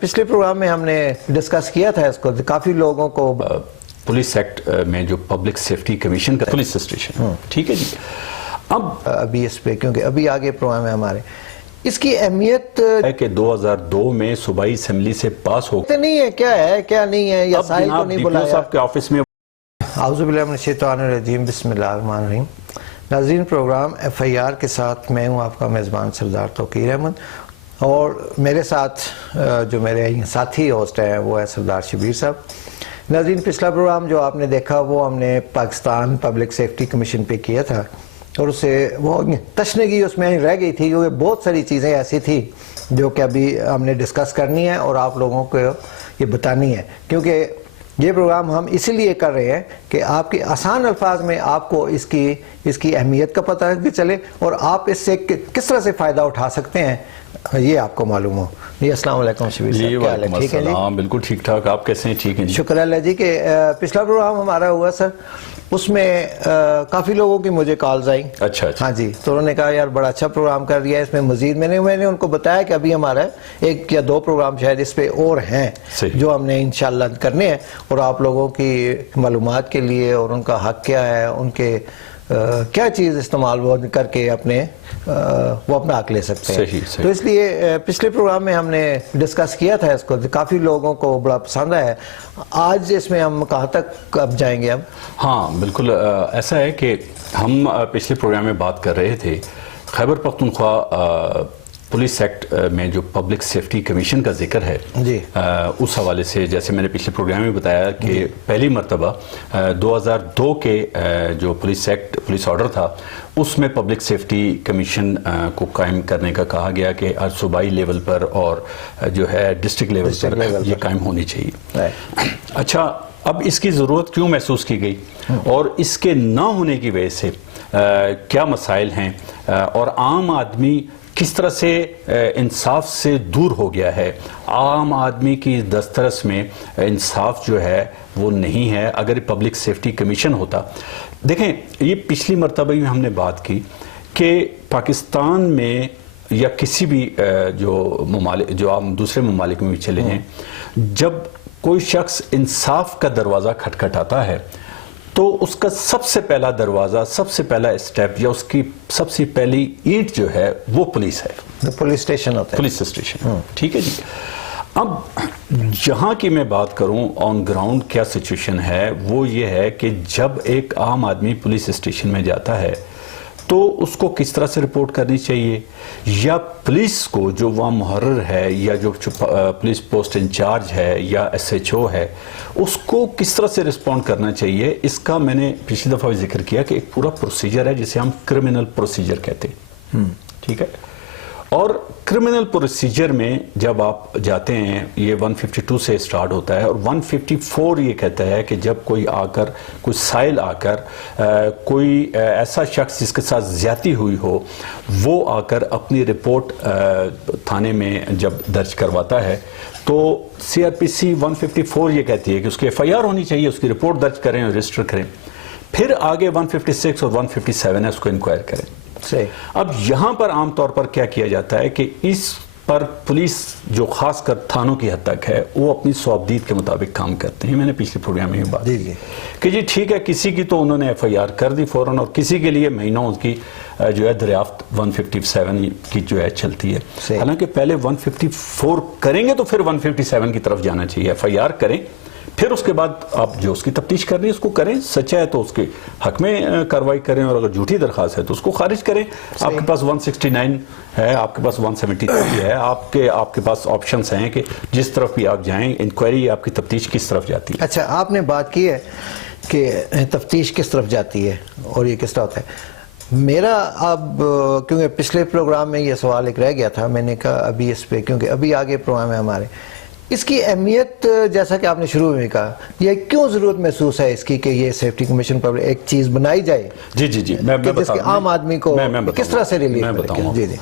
پچھلے پروگرام میں ہم نے ڈسکس کیا تھا اس کو، کافی لوگوں کو پولیس ایکٹ میں جو پبلک سیفٹی کمیشن کا پولیس اسٹیشن، ٹھیک ہے جی، اب ابھی اس پہ کیونکہ ابھی آگے پروگرام ہے ہمارے، اس کی اہمیت ہے کہ 2002 میں صوبائی اسمبلی سے پاس ہو نہیں ہے، کیا ہے کیا نہیں ہے، یا سائل کو نہیں بلایا صاحب کے آفس میں۔ اعوذ باللہ من الشیطان الرجیم، بسم اللہ الرحمن الرحیم۔ ناظرین، پروگرام ایف آئی آر کے ساتھ میں ہوں آپ کا میزبان سردار توقیر احمد، اور میرے ساتھ جو میرے ساتھی ہوسٹ ہیں وہ ہے سردار شبیر صاحب۔ ناظرین، پچھلا پروگرام جو آپ نے دیکھا وہ ہم نے پاکستان پبلک سیفٹی کمیشن پہ کیا تھا، اور اسے وہ تشنگی اس میں رہ گئی تھی کیونکہ بہت ساری چیزیں ایسی تھی جو کہ ابھی ہم نے ڈسکس کرنی ہے اور آپ لوگوں کو یہ بتانی ہے، کیونکہ یہ پروگرام ہم اسی لیے کر رہے ہیں کہ آپ کے آسان الفاظ میں آپ کو اس کی اہمیت کا پتہ بھی چلے اور آپ اس سے کس طرح سے فائدہ اٹھا سکتے ہیں یہ آپ کو معلوم ہو۔ جی السلام علیکم شبیر صاحب، کیا حال ہے؟ ٹھیک ہے جی؟ ہاں بالکل ٹھیک ٹھاک، آپ کیسے ہیں؟ ٹھیک ہیں جی، شکر اللہ جی۔ کہ پچھلا پروگرام ہمارا ہوا سر، اس میں کافی لوگوں کی مجھے کالز آئیں۔ اچھا ہاں جی، تو انہوں نے کہا یار بڑا اچھا پروگرام کر دیا ہے، اس میں مزید میں نے ان کو بتایا کہ ابھی ہمارا 1 یا 2 پروگرام شاید اس پہ اور ہیں جو ہم نے انشاءاللہ کرنے ہیں، اور آپ لوگوں کی معلومات کے لیے اور ان کا حق کیا ہے، ان کے کیا چیز استعمال وہ کر کے وہ اپنا حق لے سکتے ہیں۔ تو اس لیے پچھلے پروگرام میں ہم نے ڈسکس کیا تھا اس کو، کافی لوگوں کو بڑا پسند آیا ہے۔ آج اس میں ہم کہاں تک اب جائیں گے؟ اب ہاں بالکل ایسا ہے کہ ہم پچھلے پروگرام میں بات کر رہے تھے خیبر پختونخوا پولیس ایکٹ میں جو پبلک سیفٹی کمیشن کا ذکر ہے جی، اس حوالے سے، جیسے میں نے پچھلے پروگرام میں بتایا کہ پہلی مرتبہ 2002 کے جو پولیس ایکٹ پولیس آرڈر تھا اس میں پبلک سیفٹی کمیشن کو قائم کرنے کا کہا گیا کہ صوبائی لیول پر اور جو ہے ڈسٹرکٹ لیول پر یہ قائم ہونی چاہیے۔ اچھا، اب اس کی ضرورت کیوں محسوس کی گئی اور اس کے نہ ہونے کی وجہ سے کیا مسائل ہیں، اور عام آدمی کس طرح سے انصاف سے دور ہو گیا ہے؟ عام آدمی کی دسترس میں انصاف جو ہے وہ نہیں ہے۔ اگر پبلک سیفٹی کمیشن ہوتا، دیکھیں یہ پچھلی مرتبہ ہی ہم نے بات کی کہ پاکستان میں یا کسی بھی جو ممالک، جو آپ دوسرے ممالک میں بھی چلے ہیں، جب کوئی شخص انصاف کا دروازہ کھٹکھٹاتا ہے تو اس کا سب سے پہلا دروازہ، سب سے پہلا اسٹیپ یا اس کی سب سے پہلی اینٹ جو ہے وہ پولیس ہے، پولیس اسٹیشن ہوتا ہے، پولیس اسٹیشن، ٹھیک ہے جی۔ اب جہاں کی میں بات کروں آن گراؤنڈ کیا سچویشن ہے، وہ یہ ہے کہ جب ایک عام آدمی پولیس اسٹیشن میں جاتا ہے تو اس کو کس طرح سے رپورٹ کرنی چاہیے، یا پولیس کو جو وہاں محرر ہے یا جو پولیس پوسٹ انچارج ہے یا ایس ایچ او ہے اس کو کس طرح سے رسپونڈ کرنا چاہیے، اس کا میں نے پچھلی دفعہ بھی ذکر کیا کہ ایک پورا پروسیجر ہے جسے ہم کرمنل پروسیجر کہتے ہیں، ٹھیک ہے۔ اور کرمنل پروسیجر میں جب آپ جاتے ہیں یہ 152 سے سٹارٹ ہوتا ہے، اور 154 یہ کہتا ہے کہ جب کوئی آ کر، کوئی سائل آ کر، کوئی ایسا شخص جس کے ساتھ زیادتی ہوئی ہو وہ آ کر اپنی رپورٹ تھانے میں جب درج کرواتا ہے تو سی آر پی سی 154 یہ کہتی ہے کہ اس کی ایف آئی آر ہونی چاہیے، اس کی رپورٹ درج کریں اور رجسٹر کریں، پھر آگے 156 اور 157 ہے اس کو انکوائر کریں۔ اب یہاں پر عام طور پر کیا کیا جاتا ہے کہ اس پر پولیس جو خاص کر تھانوں کی حد تک ہے وہ اپنی صوابدید کے مطابق کام کرتے ہیں۔ میں نے پچھلے پروگرام میں یہ بات کی کہ جی ٹھیک ہے، کسی کی تو انہوں نے ایف آئی آر کر دی فوراً، اور کسی کے لیے مہینوں اس کی جو ہے دریافت 157 کی جو ہے چلتی ہے، حالانکہ پہلے 154 کریں گے تو پھر 157 کی طرف جانا چاہیے۔ ایف آئی آر کریں، پھر اس کے بعد آپ جو اس کی تفتیش کرنی ہے اس کو کریں، سچا ہے تو اس کے حق میں کارروائی کریں، اور اگر جھوٹی درخواست ہے تو اس کو خارج کریں۔ آپ کے پاس 169 ہے، آپ کے پاس 173 ہے، آپ کے پاس آپشنز ہیں کہ جس طرف بھی آپ جائیں، انکوائری آپ کی تفتیش کس طرف جاتی ہے۔ اچھا، آپ نے بات کی ہے کہ تفتیش کس طرف جاتی ہے اور یہ کس طرح ہوتا ہے۔ میرا اب کیونکہ پچھلے پروگرام میں یہ سوال ایک رہ گیا تھا، میں نے کہا ابھی اس پہ کیونکہ ابھی آگے پروگرام ہے ہمارے، اس کی اہمیت جیسا کہ آپ نے شروع میں کہا، یہ کیوں ضرورت محسوس ہے اس کی کہ یہ سیفٹی کمیشن پر ایک چیز بنائی جائے؟ جی میں جس کے عام آدمی کو کس طرح سے ریلیف ملے؟ جی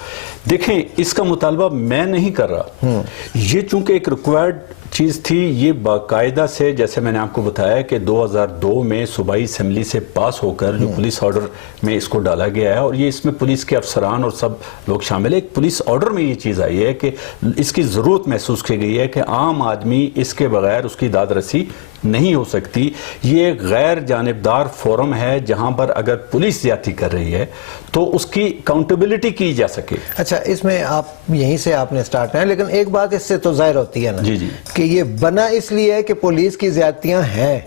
دیکھیں، اس کا مطالبہ میں نہیں کر رہا، یہ چونکہ ایک ریکوائرڈ چیز تھی یہ باقاعدہ سے، جیسے میں نے آپ کو بتایا کہ 2002 میں صوبائی اسمبلی سے پاس ہو کر جو پولیس آرڈر میں اس کو ڈالا گیا ہے، اور یہ اس میں پولیس کے افسران اور سب لوگ شامل ہیں. ایک پولیس آرڈر میں یہ چیز آئی ہے کہ اس کی ضرورت محسوس کی گئی ہے کہ عام آدمی اس کے بغیر اس کی داد رسی نہیں ہو سکتی. یہ غیر جانبدار فورم ہے جہاں پر اگر پولیس زیادتی کر رہی ہے تو اس کی اکاؤنٹیبلٹی کی جا سکے. اچھا، اس میں آپ یہیں سے آپ نے سٹارٹ کرنا ہے، لیکن ایک بات اس سے تو ظاہر ہوتی ہے نا جی کہ یہ بنا اس لیے ہے کہ پولیس کی زیادتیاں ہیں،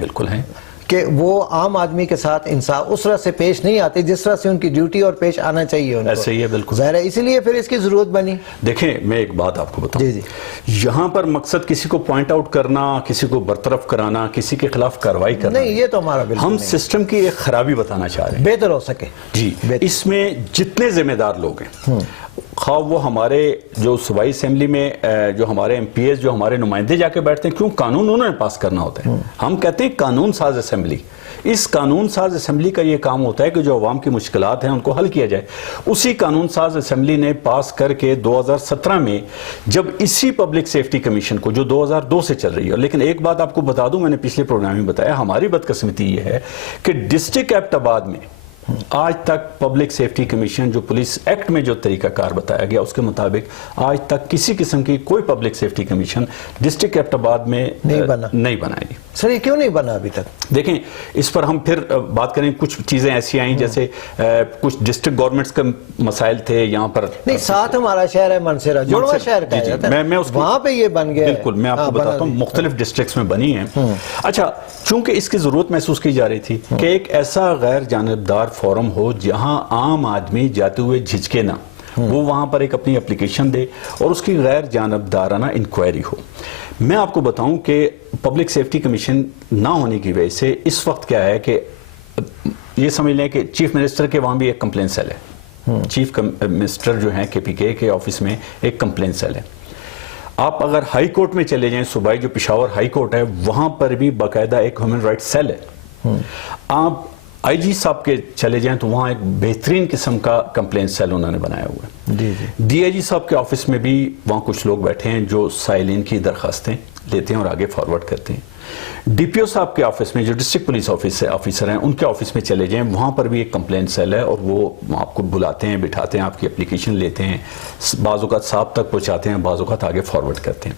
بالکل ہیں، کہ وہ عام آدمی کے ساتھ انصاف اس طرح سے پیش نہیں آتے جس طرح سے ان کی ڈیوٹی اور پیش آنا چاہیے ان کو. ایسے ہی ہے، بالکل ظاہر ہے اسی لیے پھر اس کی ضرورت بنی. دیکھیں میں ایک بات آپ کو بتاؤں، جی یہاں پر مقصد کسی کو پوائنٹ آؤٹ کرنا، کسی کو برطرف کرانا، کسی کے خلاف کارروائی کرنا نہیں، یہ تو ہمارا بالکل ہم نہیں. سسٹم کی ایک خرابی بتانا چاہ رہے ہیں، بہتر ہو سکے. جی اس میں جتنے ذمہ دار لوگ ہیں، خواہ وہ ہمارے جو صوبائی اسمبلی میں جو ہمارے ایم پی ایس، جو ہمارے نمائندے جا کے بیٹھتے ہیں، کیوں قانون انہوں نے پاس کرنا ہوتا ہے. ہم کہتے ہیں قانون ساز اسمبلی. اس قانون ساز اسمبلی کا یہ کام ہوتا ہے کہ جو عوام کی مشکلات ہیں ان کو حل کیا جائے. اسی قانون ساز اسمبلی نے پاس کر کے 2017 میں جب اسی پبلک سیفٹی کمیشن کو جو 2002 سے چل رہی ہے، لیکن ایک بات آپ کو بتا دوں، میں نے پچھلے پروگرام میں بتایا، ہماری بدقسمتی یہ ہے کہ ڈسٹرکٹ ایبٹ آباد میں آج تک پبلک سیفٹی کمیشن جو پولیس ایکٹ میں جو طریقہ کار بتایا گیا اس کے مطابق آج تک کسی قسم کی کوئی public safety commission district Abbottabad میں نہیں بنائے گی. سر یہ کیوں نہیں بنا ابھی تک؟ دیکھیں اس پر ہم پھر بات کریں. کچھ چیزیں ایسی آئیں جیسے کچھ ڈسٹرکٹ گورنمنٹس کے مسائل تھے یہاں پر. نہیں، ساتھ ہمارا شہر ہے منسیرہ، جوڑوا شہر کا ہے، وہاں پہ یہ بن گیا ہے. بالکل، میں آپ کو بتاتا ہوں مختلف ڈسٹرکٹس میں بنی ہیں. اچھا، چونکہ اس کی ضرورت محسوس کی جا رہی تھی کہ ایک ایسا غیر جانبدار فورم ہو جہاں عام آدمی جاتے ہوئے جھجکے نہ، وہ وہاں پر ایک اپنی اپلیکیشن دے اور اس کی غیر جانبدارانہ انکوائری ہو. میں آپ کو بتاؤں کہ پبلک سیفٹی کمیشن نہ ہونے کی وجہ سے اس وقت کیا ہے کہ یہ سمجھ لیں کہ چیف منسٹر کے وہاں بھی ایک کمپلین سیل ہے. چیف منسٹر جو ہیں KPK کے آفس میں ایک کمپلین سیل ہے. آپ اگر ہائی کورٹ میں چلے جائیں، صوبائی جو پشاور ہائی کورٹ ہے، وہاں پر بھی باقاعدہ ایک ہیومن رائٹ سیل ہے. آپ IG صاحب کے چلے جائیں تو وہاں ایک بہترین قسم کا کمپلین سیل انہوں نے بنایا ہوا ہے. DIG صاحب کے آفس میں بھی وہاں کچھ لوگ بیٹھے ہیں جو سائلین کی درخواستیں لیتے ہیں اور آگے فارورڈ کرتے ہیں. DPO صاحب کے آفس میں جو ڈسٹرکٹ پولیس آفیسر ہیں، ان کے آفس میں چلے جائیں، وہاں پر بھی ایک کمپلین سیل ہے اور وہ آپ کو بلاتے ہیں، بٹھاتے ہیں، آپ کی اپلیکیشن لیتے ہیں، بعض اوقات صاحب تک پہنچاتے ہیں، بعض اوقات آگے فارورڈ کرتے ہیں.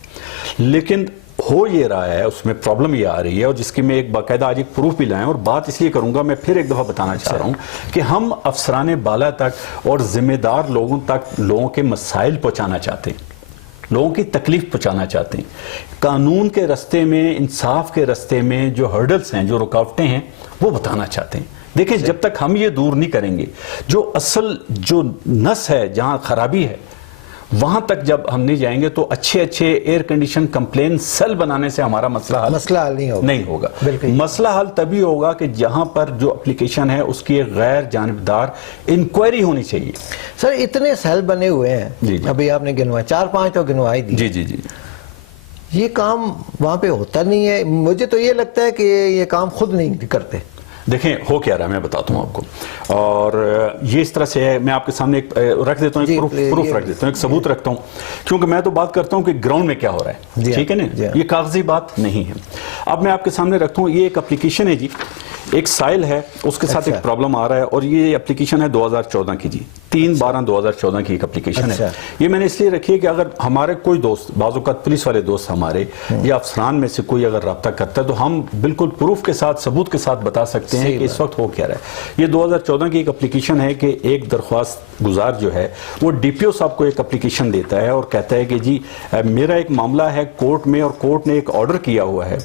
لیکن ہو یہ رہا ہے، اس میں پرابلم یہ آ رہی ہے، اور جس کی میں ایک باقاعدہ آج ایک پروف بھی لائیں، اور بات اس لیے کروں گا، میں پھر ایک دفعہ بتانا چاہ رہا ہوں کہ ہم افسران بالا تک اور ذمہ دار لوگوں تک لوگوں کے مسائل پہنچانا چاہتے ہیں، لوگوں کی تکلیف پہنچانا چاہتے ہیں. قانون کے رستے میں، انصاف کے رستے میں جو ہرڈلز ہیں، جو رکاوٹیں ہیں، وہ بتانا چاہتے ہیں. دیکھیں جب تک ہم یہ دور نہیں کریں گے، جو اصل جو نس ہے، جہاں خرابی ہے، وہاں تک جب ہم نہیں جائیں گے تو اچھے ایئر کنڈیشن کمپلین سیل بنانے سے ہمارا مسئلہ حل نہیں ہوگا. مسئلہ حل تبھی ہوگا کہ جہاں پر جو اپلیکیشن ہے اس کی ایک غیر جانبدار انکوائری ہونی چاہیے. سر اتنے سیل بنے ہوئے ہیں، ابھی آپ نے گنوائے 4-5 تو گنوائی دی. جی یہ کام وہاں پہ ہوتا نہیں ہے. مجھے تو یہ لگتا ہے کہ یہ کام خود نہیں کرتے. دیکھیں ہو کیا رہا ہے، میں بتاتا ہوں آپ کو، اور یہ اس طرح سے ہے. میں آپ کے سامنے ایک رکھ دیتا ہوں، ایک پروف رکھ دیتا ہوں، ایک ثبوت رکھتا ہوں، کیونکہ میں تو بات کرتا ہوں کہ گراؤنڈ میں کیا ہو رہا ہے. ٹھیک ہے نا، یہ کاغذی بات نہیں ہے. اب میں آپ کے سامنے رکھتا ہوں، یہ ایک اپلیکیشن ہے جی، ایک سائل ہے، اس کے ساتھ ایک پرابلم آ رہا ہے، اور یہ اپلیکیشن ہے 2014 کی جی، 3/12/2014 کی ایک اپلیکیشن ہے. یہ میں نے اس لیے رکھی ہے کہ اگر ہمارے کوئی دوست، بعض اوقات پولیس والے دوست ہمارے یا افسران میں سے کوئی اگر رابطہ کرتا ہے تو ہم بالکل پروف کے ساتھ، ثبوت کے ساتھ بتا سکتے ہیں کہ اس وقت ہو کیا رہا ہے. یہ 2014 کی ایک اپلیکیشن ہے کہ ایک درخواست گزار جو ہے وہ DPO صاحب کو ایک اپلیکیشن دیتا ہے اور کہتا ہے کہ جی میرا ایک معاملہ ہے کورٹ میں، اور کورٹ نے ایک آرڈر کیا ہوا ہے،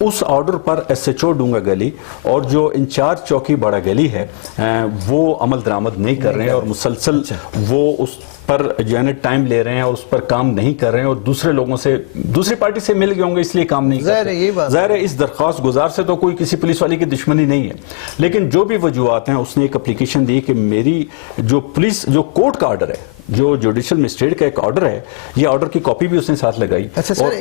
اس آرڈر پر SHO ڈونگا گلی اور جو انچارج چوکی بڑا گلی ہے وہ عمل درآمد نہیں کر رہے ہیں، اور مسلسل وہ اس پر جو ہے نا ٹائم لے رہے ہیں اور اس پر کام نہیں کر رہے ہیں، اور دوسرے لوگوں سے، دوسری پارٹی سے مل گئے ہوں گے اس لیے کام نہیں کر رہے. ظاہر ہے اس درخواست گزار سے تو کوئی کسی پولیس والی کی دشمنی نہیں ہے، لیکن جو بھی وجوہات ہیں اس نے ایک اپلیکیشن دی کہ میری جو پولیس، جو کورٹ کا آرڈر ہے جو جوڈیشل مجسٹریٹ کا ایک آرڈر ہے، یہ آرڈر کی کاپی بھی اس نے ساتھ لگائی. اچھا سر،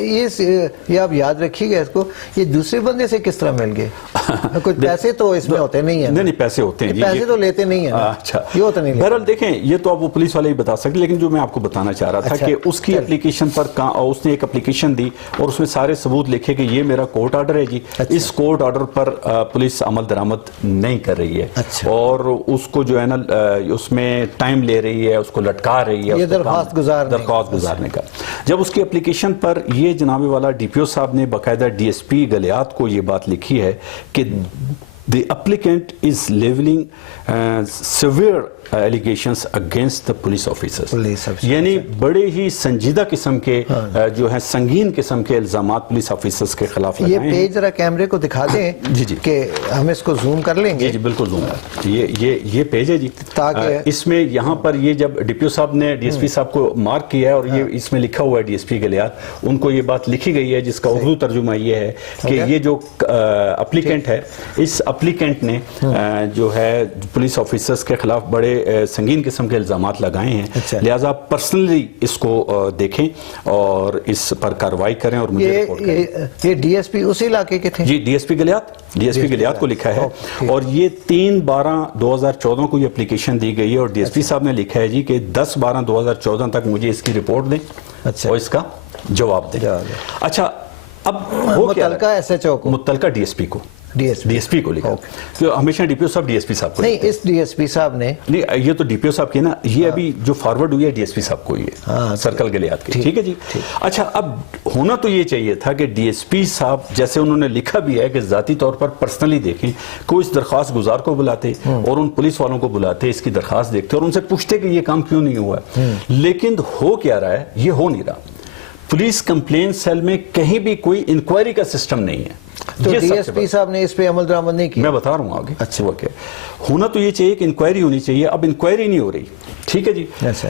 یہ آپ یاد رکھیے گا اس کو، یہ دوسرے بندے سے کس طرح مل گئے؟ کچھ پیسے تو اس میں ہوتے نہیں ہیں. نہیں پیسے ہوتے ہیں، پیسے تو لیتے نہیں ہیں. اچھا یہ ہوتا نہیں. بہرحال دیکھیں، یہ تو آپ وہ پولیس والے ہی بتا سکتے، لیکن جو میں آپ کو بتانا چاہ رہا تھا کہ اس کی اپلیکیشن پر اس نے ایک اپلیکیشن دی اور اس میں سارے ثبوت لکھے کہ یہ میرا کورٹ آرڈر ہے جی، اس کورٹ آرڈر پر پولیس عمل درآمد نہیں کر رہی ہے اور اس کو جو ہے نا اس میں ٹائم لے رہی ہے، اس کو لٹکا رہی ہے، درخواست گزارنے کا. جب اس کی اپلیکیشن پر یہ جناب والا ڈی پی او صاحب نے باقاعدہ ڈی ایس پی گلیات کو یہ بات لکھی ہے کہ the applicant is leveling severe allegations against the police officers. یعنی بڑے ہی سنجیدہ قسم کے جو ہیں سنگین قسم کے الزامات پولیس آفیسرز کے خلاف لگائے ہیں. یہ پیج ذرا کیمرے کو دکھا دیں کہ ہم اس کو زوم کر لیں گے. جی بالکل زوم. یہ پیج ہے جی، تاکہ اس میں یہاں پر یہ جب ڈی پی او صاحب نے ڈی ایس پی صاحب کو مارک کیا ہے اور یہ اس میں لکھا ہوا ہے ڈی ایس پی گلیات، ان کو یہ بات لکھی گئی ہے جس کا اردو ترجمہ یہ ہے کہ یہ جو اپلیکنٹ ہے، اس اپلیکنٹ نے جو ہے پولیس آفیسرز کے خلاف بڑے سنگین قسم کے الزامات لگائے ہیں، لہٰذا پرسنلی اس کو دیکھیں اور اس پر کارروائی کریں اور مجھے رپورٹ کریں. یہ ڈی ایس پی اسی علاقے کے تھے؟ G D S P Galiyat کو لکھا ہے اور یہ 3/12/2014 کو یہ اپلیکیشن دی گئی ہے اور ڈی ایس پی صاحب نے لکھا ہے جی کہ 10/12/2014 تک مجھے اس کی رپورٹ دیں اور اس کا جواب دیں. اچھا اب متعلقہ ایس ایچ او کو، متعلقہ ڈی ایس پی کو، ڈی ایس پی کو لکھا. ہمیشہ ڈی پی او صاحب ڈی ایس پی صاحب کو نہیں، اس ڈی ایس پی صاحب نے نہیں، یہ تو ڈی پی او صاحب کی نا، یہ ابھی جو فارورڈ ہوئی ہے ڈی ایس پی صاحب کو، یہ سرکل گلیات کی. ٹھیک ہے جی. اچھا اب ہونا تو یہ چاہیے تھا کہ ڈی ایس پی صاحب جیسے انہوں نے لکھا بھی ہے کہ ذاتی طور پر پرسنلی دیکھیں کہ اس درخواست گزار کو بلاتے اور ان پولیس والوں کو بلاتے، اس کی درخواست دیکھتے اور ان سے پوچھتے کہ یہ کام کیوں نہیں ہوا. لیکن ہو کیا رہا ہے؟ یہ ہو نہیں رہا. پولیس کمپلین سیل میں کہیں بھی کوئی انکوائری کا سسٹم نہیں ہے. تو ڈی ایس پی صاحب نے اس پہ عمل درآمد نہیں کیا. میں بتا رہا ہوں آگے. اچھا ہونا تو یہ چاہیے کہ انکوائری ہونی چاہیے. اب انکوائری نہیں ہو رہی. ٹھیک ہے جی.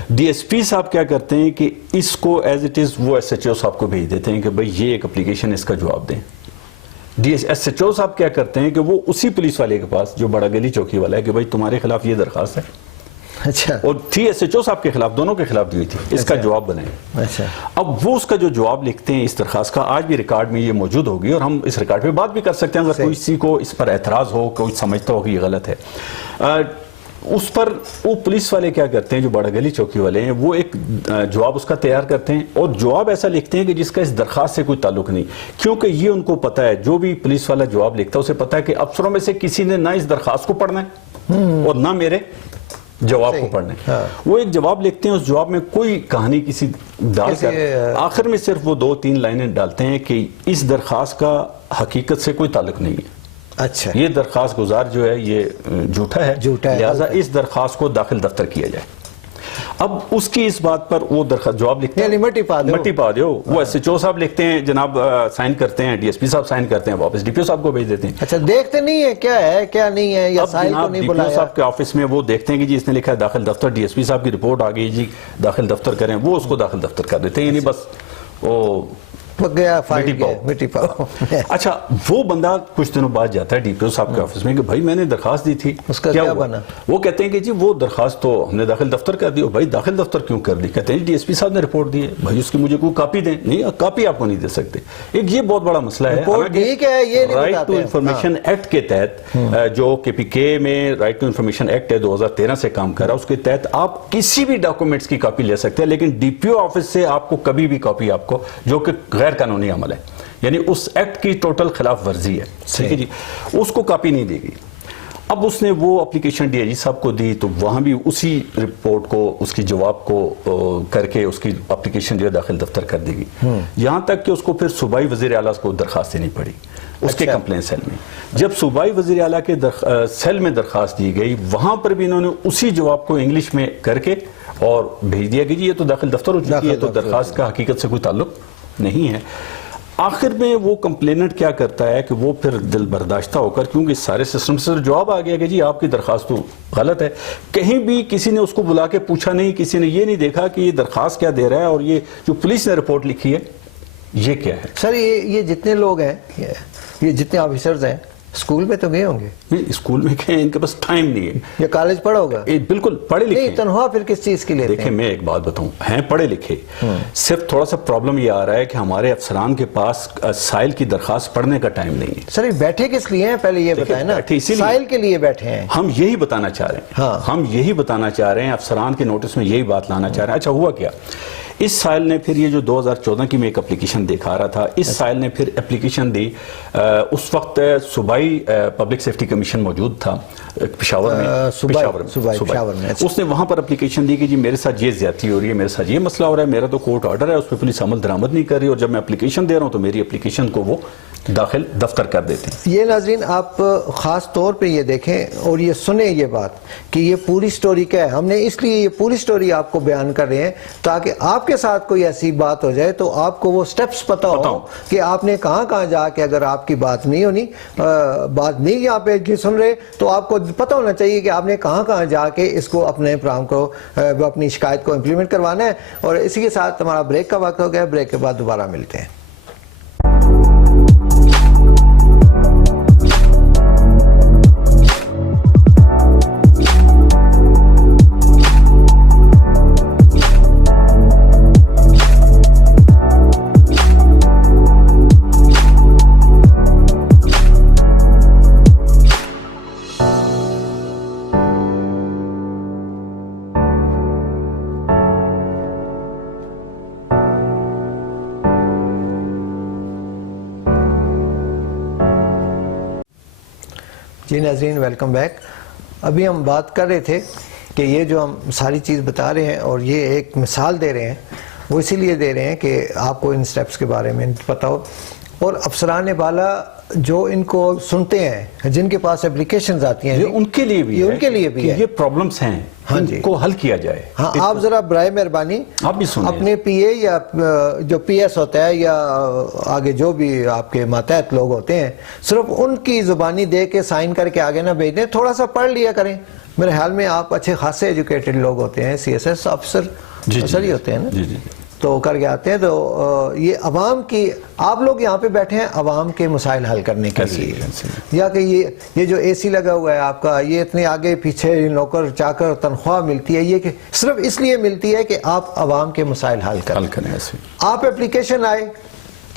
ڈی ایس پی صاحب کیا کرتے ہیں کہ اس کو ایز اٹ از وہ ایس ایچ او صاحب کو بھیج دیتے ہیں کہ بھئی یہ ایک اپلیکیشن، اس کا جواب دیں. ایس ایچ او صاحب کیا کرتے ہیں کہ وہ اسی پولیس والے کے پاس جو بڑا گلی چوکی والا ہے کہ بھئی تمہارے خلاف یہ درخواست ہے. اچھا. اور تھی ایس ایچ او صاحب کے خلاف، دونوں کے خلاف دی ہوئی تھی، اس کا جواب بنائیں. اچھا. اب وہ اس کا جو جواب لکھتے ہیں اس درخواست کا، آج بھی ریکارڈ میں یہ موجود ہوگی اور ہم اس ریکارڈ پہ بات بھی کر سکتے ہیں اگر کوئی کسی کو اس پر اعتراض ہو، کوئی سمجھتا ہو کہ یہ غلط ہے. اس پر وہ پولیس والے کیا کرتے ہیں جو بڑا گلی چوکی والے ہیں، وہ ایک جواب اس کا تیار کرتے ہیں اور جواب ایسا لکھتے ہیں کہ جس کا اس درخواست سے کوئی تعلق نہیں، کیونکہ یہ ان کو پتا ہے، جو بھی پولیس والا جواب لکھتا ہے اسے پتا ہے کہ افسروں میں سے کسی نے نہ اس درخواست کو پڑھنا ہے اور نہ میرے جواب کو پڑھنے. وہ ایک جواب لکھتے ہیں، اس جواب میں کوئی کہانی کسی ڈال کر آخر میں صرف وہ 2-3 لائنیں ڈالتے ہیں کہ اس درخواست کا حقیقت سے کوئی تعلق نہیں ہے. اچھا. یہ درخواست گزار جو ہے یہ جھوٹا ہے، لہٰذا اس درخواست کو داخل دفتر کیا جائے. اب اس کی اس بات پر وہ جواب لکھتے ہیں، مٹی پا دو. وہ ایس ایچ او صاحب لکھتے ہیں، جناب سائن کرتے ہیں، ڈی ایس پی صاحب سائن کرتے ہیں، واپس ڈی پی او صاحب کو بھیج دیتے ہیں. اچھا. دیکھتے نہیں ہے کیا ہے کیا نہیں ہے، یا سائن کو نہیں بلایا. ڈی پی او صاحب کے آفس میں وہ دیکھتے ہیں کہ جی اس نے لکھا ہے داخل دفتر، ڈی ایس پی صاحب کی رپورٹ آ گئی جی داخل دفتر کریں، وہ اس کو داخل دفتر کر دیتے ہیں. یعنی بس وہ گیا مٹی پاؤ. اچھا وہ بندہ کچھ دنوں بعد جاتا ہے ڈی پی او صاحب کے آفس میں کہ بھائی میں نے درخواست دی تھی، اس کا کیا بنا؟ وہ کہتے ہیں کہ جی وہ درخواست تو ہم نے داخل دفتر کر دی. بھائی داخل دفتر کیوں کر دی؟ کہتے ہیں ڈی ایس پی صاحب نے رپورٹ دی ہے. بھائی اس کی مجھے کوئی کاپی دیں. نہیں، کاپی آپ کو نہیں دے سکتے. ایک یہ بہت بڑا مسئلہ ہے. رائٹ ٹو انفارمیشن ایکٹ کے تحت جو کے پی کے میں رائٹ ٹو انفارمیشن ایکٹ ہے 2013 سے کام کر رہا ہے، اس کے تحت آپ کسی بھی ڈاکومنٹس کی کاپی لے سکتے ہیں، لیکن ڈی پی او آفس سے آپ کو کبھی بھی کاپی، آپ کو جو کہ غیر قانونی عمل ہے، یعنی اس ایکٹ کی ٹوٹل خلاف ورزی ہے، ٹھیک ہے جی، اس کو کاپی نہیں دے گی. اب اس نے وہ اپلیکیشن ڈی آئی جی صاحب کو دی تو وہاں بھی اسی رپورٹ کو، اس کی جواب کو کر کے اس کی اپلیکیشن جو ہے داخل دفتر کر دی گئی. یہاں تک کہ اس کو پھر صوبائی وزیر اعلیٰ کو درخواست دینی پڑی اس کے کمپلین سیل میں. جب صوبائی وزیر اعلیٰ کے سیل میں درخواست دی گئی، وہاں پر بھی انہوں نے اسی جواب کو انگلش میں کر کے اور بھیج دیا کہ جی یہ تو داخل دفتر ہو چکی ہے، تو درخواست کا حقیقت سے کوئی تعلق نہیں ہے. آخر میں وہ کمپلیننٹ کیا کرتا ہے کہ وہ پھر دل برداشتہ ہو کر، کیونکہ سارے سسٹم سے جواب آ گیا کہ جی آپ کی درخواست تو غلط ہے، کہیں بھی کسی نے اس کو بلا کے پوچھا نہیں، کسی نے یہ نہیں دیکھا کہ یہ درخواست کیا دے رہا ہے اور یہ جو پولیس نے رپورٹ لکھی ہے یہ کیا ہے. سر یہ جتنے لوگ ہیں، یہ جتنے آفیسرز ہیں، اسکول میں تو گئے ہوں گے, نہیں اسکول میں گئے, ان کے پاس ٹائم نہیں ہے. یا کالج پڑھا ہوگا. بالکل پڑھے لکھے. نہیں تنخواہ پھر کس چیز کی لیتے ہیں؟ دیکھیں میں ایک بات بتاؤں, ہیں پڑھے لکھے, صرف تھوڑا سا پرابلم یہ آ رہا ہے کہ ہمارے افسران کے پاس سائل کی درخواست پڑھنے کا ٹائم نہیں ہے. سر یہ بیٹھے کس لیے ہیں پہلے یہ بتائیں نا, سائل کے لیے بیٹھے ہیں. ہم یہی بتانا چاہ رہے ہیں, ہم یہی بتانا چاہ رہے ہیں, افسران کے نوٹس میں یہی بات لانا چاہ رہے ہیں. اچھا ہوا کیا, اس سائل نے پھر یہ جو 2014 کی میں ایک اپلیکیشن دکھا رہا تھا, اس سائل نے پھر اپلیکیشن دی, اس وقت صوبائی پبلک سیفٹی کمیشن موجود تھا پشاور میں, اس نے وہاں پر اپلیکیشن دی کہ جی میرے ساتھ یہ زیادتی ہو رہی ہے, میرے ساتھ یہ مسئلہ ہو رہا ہے, میرا تو کورٹ آرڈر ہے, اس پہ پولیس عمل درآمد نہیں کر رہی, اور جب میں اپلیکیشن دے رہا ہوں تو میری اپلیکیشن کو وہ داخل دفتر کر دیتے ہیں. یہ ناظرین آپ خاص طور پہ یہ دیکھیں اور یہ سنیں یہ بات کہ یہ پوری سٹوری کیا ہے. ہم نے اس لیے یہ پوری سٹوری آپ کو بیان کر رہے ہیں تاکہ آپ کے ساتھ کوئی ایسی بات ہو جائے تو آپ کو وہ سٹیپس پتہ ہو کہ آپ نے کہاں جا کے, اگر آپ کی بات نہیں ہونی, بات نہیں یہاں پہ سن رہے, تو آپ کو پتہ ہونا چاہیے کہ آپ نے کہاں جا کے اس کو اپنے پروگرام کو, اپنی شکایت کو امپلیمنٹ کروانا ہے. اور اسی کے ساتھ ہمارا بریک کا وقت ہو گیا, بریک کے بعد دوبارہ ملتے ہیں. جی ناظرین ویلکم بیک. ابھی ہم بات کر رہے تھے کہ یہ جو ہم ساری چیز بتا رہے ہیں اور یہ ایک مثال دے رہے ہیں, وہ اسی لیے دے رہے ہیں کہ آپ کو ان سٹیپس کے بارے میں پتہ ہو, اور افسران بالا جو ان کو سنتے ہیں, جن کے پاس اپلیکیشنز آتی ہیں, ان کے لیے بھی ہے یہ پرابلمز ہیں, ان کو حل کیا جائے. ہاں آپ ذرا برائے مہربانی اپنے پی اے یا جو پی ایس ہوتا ہے یا آگے جو بھی آپ کے ماتحت لوگ ہوتے ہیں, صرف ان کی زبانی دے کے سائن کر کے آگے نہ بھیج دیں, تھوڑا سا پڑھ لیا کریں. میرے خیال میں آپ اچھے خاصے ایجوکیٹڈ لوگ ہوتے ہیں, سی ایس ایس آفیسر ہی ہوتے ہیں نا, تو کر کے آتے ہیں. تو یہ عوام کی, آپ لوگ یہاں پہ بیٹھے ہیں عوام کے مسائل حل کرنے کے لیے, یا کہ یہ جو اے سی لگا ہوا ہے آپ کا, یہ اتنے آگے پیچھے نوکر چاکر تنخواہ ملتی ہے, یہ کہ صرف اس لیے ملتی ہے کہ آپ عوام کے مسائل حل کریں. آپ اپلیکیشن آئے,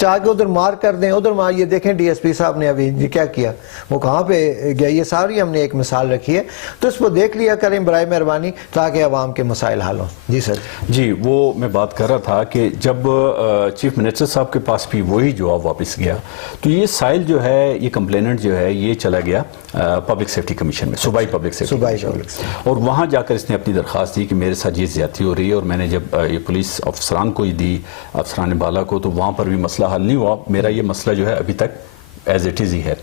چاہ کے ادھر مار کر دیں, ادھر مار. یہ دیکھیں ڈی ایس پی صاحب نے ابھی کیا کیا, وہ کہاں پہ گیا, یہ ساری ہم نے ایک مثال رکھی ہے, تو اس کو دیکھ لیا کریں برائے مہربانی تاکہ عوام کے مسائل حل ہوں. جی سر. جی وہ میں بات کر رہا تھا کہ جب چیف منسٹر صاحب کے پاس بھی وہی جواب واپس گیا, تو یہ سائل جو ہے, یہ کمپلیننٹ جو ہے, یہ چلا گیا پبلک سیفٹی کمیشن میں, صوبائی پبلک سیفٹی, اور وہاں جا کر اس نے اپنی درخواست دی کہ میرے ساتھ یہ زیادتی ہو رہی ہے, اور میں نے جب یہ پولیس افسران کو ہی دی, افسران بالا کو, تو وہاں پر بھی مسئلہ حل نہیں ہوا. میرا یہ مسئلہ جو ہے ابھی تک ایز اٹ از ہی ہے.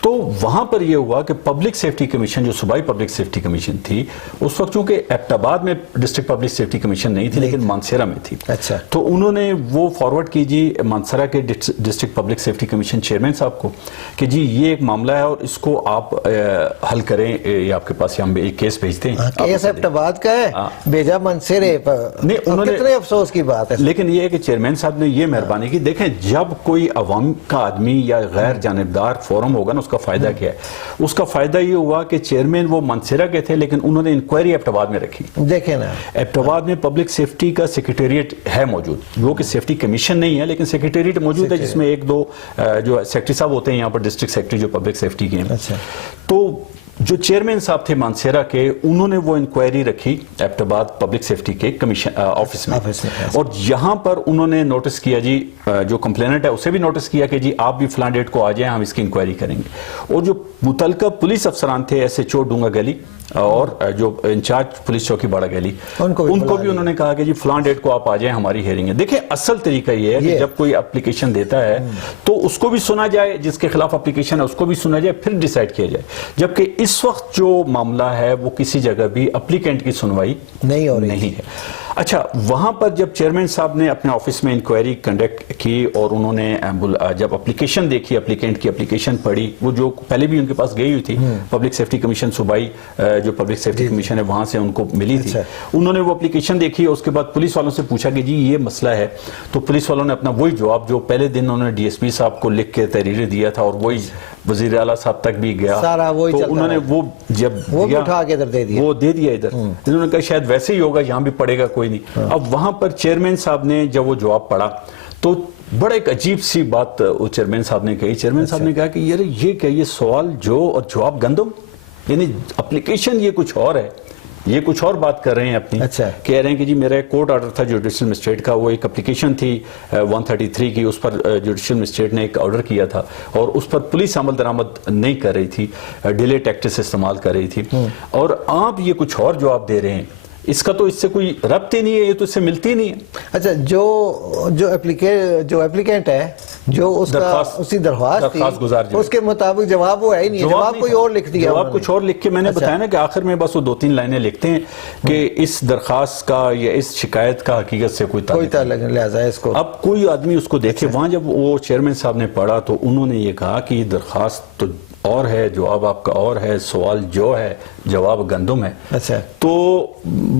تو وہاں پر یہ ہوا کہ پبلک سیفٹی کمیشن, جو صوبائی پبلک سیفٹی کمیشن تھی, اس وقت چونکہ ایبٹ آباد میں ڈسٹرکٹ پبلک سیفٹی کمیشن نہیں تھی لیکن مانسیرہ میں تھی. اچھا. تو انہوں نے وہ فارورڈ کی جی مانسیرہ کے district public safety commission chairman صاحب کو کہ جی یہ ایک معاملہ ہے اور اس کو آپ حل کریں, یہ آپ کے پاس ہم ایک کیس بھیجتے ہیں. کیس ایبٹ آباد کا ہے, بھیجا مانسیرہ پر, کتنے افسوس کی بات ہے. لیکن یہ ہے کہ چیئرمین صاحب نے یہ مہربانی کی, دیکھیں جب کوئی عوام کا آدمی یا غیر جانبدار فورم ہوگا نا, اس کا فائدہ کیا ہے, اس کا فائدہ یہ ہوا کہ چیئرمین وہ منصرہ کے تھے لیکن انہوں نے انکوائری ایبٹ آباد میں رکھی. دیکھیں نا, ایبٹ آباد میں پبلک سیفٹی کا سیکریٹریٹ ہے موجود, وہ کہ سیفٹی کمیشن نہیں ہے لیکن سیکریٹریٹ موجود ہے, جس میں ایک دو جو سیکٹری صاحب ہوتے ہیں یہاں پر, ڈسٹرکٹ سیکٹری جو پبلک سیفٹی کے ہیں. تو جو چیئرمین صاحب تھے مانسیرہ کے, انہوں نے وہ انکوائری رکھی ایبٹ آباد پبلک سیفٹی کے کمیشن آفس میں, اور یہاں پر انہوں نے نوٹس کیا جی, جو کمپلیننٹ ہے اسے بھی نوٹس کیا کہ جی آپ بھی فلاں ڈیٹ کو آ جائیں, ہم اس کی انکوائری کریں گے. اور جو متعلقہ پولیس افسران تھے, ایس ایچ او ڈونگا گلی اور جو انچارج پولیس چوکی باڑہ گیلی, ان کو بھی انہوں نے کہا کہ جی فلاں ڈیٹ کو آپ آ جائیں, ہماری ہیئرنگ ہے. دیکھیں اصل طریقہ یہ ہے کہ جب کوئی اپلیکیشن دیتا ہے تو اس کو بھی سنا جائے, جس کے خلاف اپلیکیشن ہے اس کو بھی سنا جائے, پھر ڈیسائیڈ کیا جائے. جبکہ اس وقت جو معاملہ ہے وہ کسی جگہ بھی اپلیکینٹ کی سنوائی نہیں ہے. اچھا, وہاں پر جب چیئرمین صاحب نے اپنے آفس میں انکوائری کنڈکٹ کی اور انہوں نے جب اپلیکیشن دیکھی, اپلیکینٹ کی اپلیکیشن پڑھی, وہ جو پہلے بھی ان کے پاس گئی ہوئی تھی, پبلک سیفٹی کمیشن صوبائی جو پبلک سیفٹی کمیشن ہے وہاں سے ان کو ملی تھی, انہوں نے وہ اپلیکیشن دیکھی. اس کے بعد پولیس والوں سے پوچھا کہ جی یہ مسئلہ ہے, تو پولیس والوں نے اپنا وہی جواب جو پہلے دن انہوں نے ڈی ایس پی صاحب کو لکھ کے تحریر دیا تھا, اور وہی وزیر اعلیٰ صاحب تک بھی گیا سارا وہی تو چلتا انہوں نے رہا۔ وہ جب وہ بھی دیا اٹھا کے ادھر دے دیا، وہ دے دیا ادھر، انہوں نے کہا شاید ویسے ہی ہوگا، یہاں بھی پڑے گا کوئی نہیں۔ اب وہاں پر چیئرمین صاحب نے جب وہ جواب پڑھا تو بڑا ایک عجیب سی بات چیئرمین صاحب نے کہی۔ چیئرمین صاحب نے کہا کہ یار یہ کیا، یہ سوال جو اور جواب گندم، یعنی اپلیکیشن یہ کچھ اور ہے، یہ کچھ اور بات کر رہے ہیں اپنی، اچھا، کہہ رہے ہیں کہ جی میرا ایک کورٹ آرڈر تھا جوڈیشل مسٹریٹ کا، وہ ایک اپلیکیشن تھی 133 کی، اس پر جوڈیشل مسٹریٹ نے ایک آرڈر کیا تھا اور اس پر پولیس عمل درآمد نہیں کر رہی تھی، ڈیلے ٹیکٹس استعمال کر رہی تھی، اور آپ یہ کچھ اور جواب دے رہے ہیں، اس کا تو اس سے کوئی ربط ہی نہیں ہے، یہ تو اس سے ملتی نہیں ہے۔ اچھا، جو اپلیکینٹ ہے، جو اس کا اسی درخواست گزار تھی، اس کے مطابق جواب وہ ہے ہی نہیں، جواب کوئی اور لکھ دیا، جواب کچھ اور لکھ کے، میں نے بتایا نا کہ آخر میں بس وہ 2-3 لائنیں لکھتے ہیں کہ اس درخواست کا یا اس شکایت کا حقیقت سے کوئی تعلق نہیں، لہذا اس کو اب کوئی آدمی اس کو دیکھے۔ وہاں جب وہ چیئرمین صاحب نے پڑھا تو انہوں نے یہ کہا کہ یہ درخواست تو اور ہے، جواب آپ کا اور ہے، سوال جو ہے جواب گندم ہے۔ اچھا، تو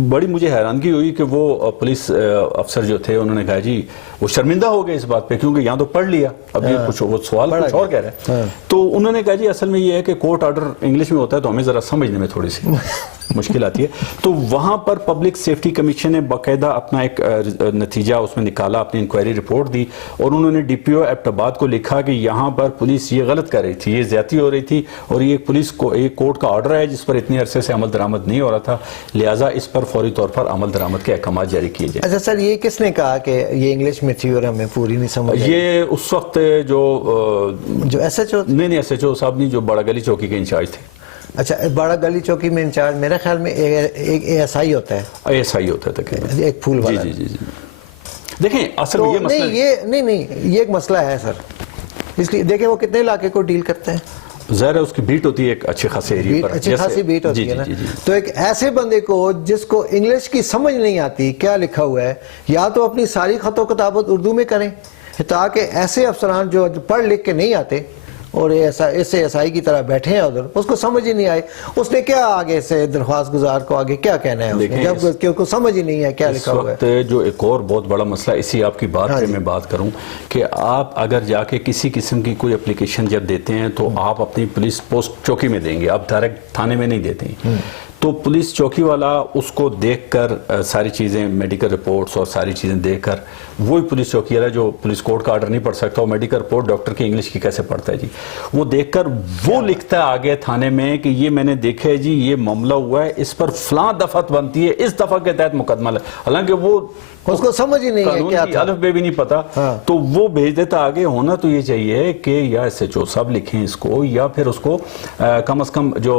بڑی مجھے حیرانگی ہوئی کہ وہ پولیس افسر جو تھے انہوں نے کہا جی وہ شرمندہ ہو گئے اس بات پہ، کیونکہ یہاں تو پڑھ لیا، اب یہ کچھ وہ سوال کچھ اور کہہ رہا ہے۔ تو انہوں نے کہا جی اصل میں یہ ہے کہ کورٹ آرڈر انگلش میں ہوتا ہے تو ہمیں ذرا سمجھنے میں تھوڑی سی مشکل آتی ہے۔ تو وہاں پر پبلک سیفٹی کمیشن نے باقاعدہ اپنا ایک نتیجہ اس میں نکالا، اپنی انکوائری رپورٹ دی، اور انہوں نے ڈی پی او ایبٹ آباد کو لکھا کہ یہاں پر پولیس یہ غلط کر رہی تھی، یہ زیادتی ہو رہی تھی، اور یہ پولیس کو ایک کورٹ کا آرڈر ہے جس پر اتنے عرصے سے عمل درآمد نہیں ہو رہا تھا، لہٰذا اس پر فوری طور پر عمل درآمد کے احکامات جاری کیے جائیں۔ اچھا سر، یہ کس نے کہا کہ یہ انگلش میں تھی اور ہمیں پوری نہیں سمجھ؟ یہ اس وقت جو ایس ایچ او، نہیں ایس ایچ او صاحب نہیں، جو بڑا گلی چوکی کے انچارج تھے۔ اچھا، بڑا گلی چوکی میں انچارج میرے خیال میں ایک اے ایس آئی ہوتا ہے، اے ایس آئی ہوتا ہے تقریباً، ایک پھول والا۔ جی جی جی۔ دیکھیں اصل میں یہ مسئلہ نہیں یہ ایک مسئلہ ہے سر، اس لیے دیکھیں وہ کتنے علاقے کو ڈیل کرتے ہیں، ظاہر ہے اس کی بیٹ ہوتی ہے ایک اچھے خاصے ایریے پر، اچھی خاصی بیٹ ہوتی ہے نا۔ تو ایک ایسے بندے کو جس کو انگلش کی سمجھ نہیں آتی کیا لکھا ہوا ہے، یا تو اپنی ساری خط و کتابت اردو میں کریں، تاکہ ایسے افسران جو پڑھ لکھ کے نہیں آتے اور ایسے ایسائی کی طرح بیٹھے ہیں ادھر، اس کو سمجھ ہی نہیں آئے، اس نے کیا آگے سے درخواست گزار کو آگے کیا کہنا ہے، اس نے جب کہ کو سمجھ ہی نہیں ہے کیا لکھا ہوا ہے۔ اس وقت جو ایک اور بہت بڑا مسئلہ، اسی آپ کی بات پہ میں بات کروں کہ آپ اگر جا کے کسی قسم کی کوئی اپلیکیشن جب دیتے ہیں تو آپ اپنی پولیس پوسٹ چوکی میں دیں گے، آپ ڈائریکٹ تھانے میں نہیں دیتے ہیں، تو پولیس چوکی والا اس کو دیکھ کر ساری چیزیں، میڈیکل رپورٹس اور ساری چیزیں دیکھ کر، وہی پولیس چوکی والا جو پولیس کورٹ کا آرڈر نہیں پڑھ سکتا، وہ میڈیکل رپورٹ ڈاکٹر کی انگلش کی کیسے پڑھتا ہے جی، وہ دیکھ کر وہ لکھتا ہے آگے تھانے میں کہ یہ میں نے دیکھا ہے جی، یہ معاملہ ہوا ہے، اس پر فلاں دفعہ بنتی ہے، اس دفعہ کے تحت مقدمہ ہے، حالانکہ وہ اس کو سمجھ ہی نہیں ہے کیا تھا، الف بے بھی نہیں پتا، تو وہ بھیج دیتا آگے۔ ہونا تو یہ چاہیے کہ یا ایس ایچ او صاحب لکھیں اس کو، یا پھر اس کو کم از کم جو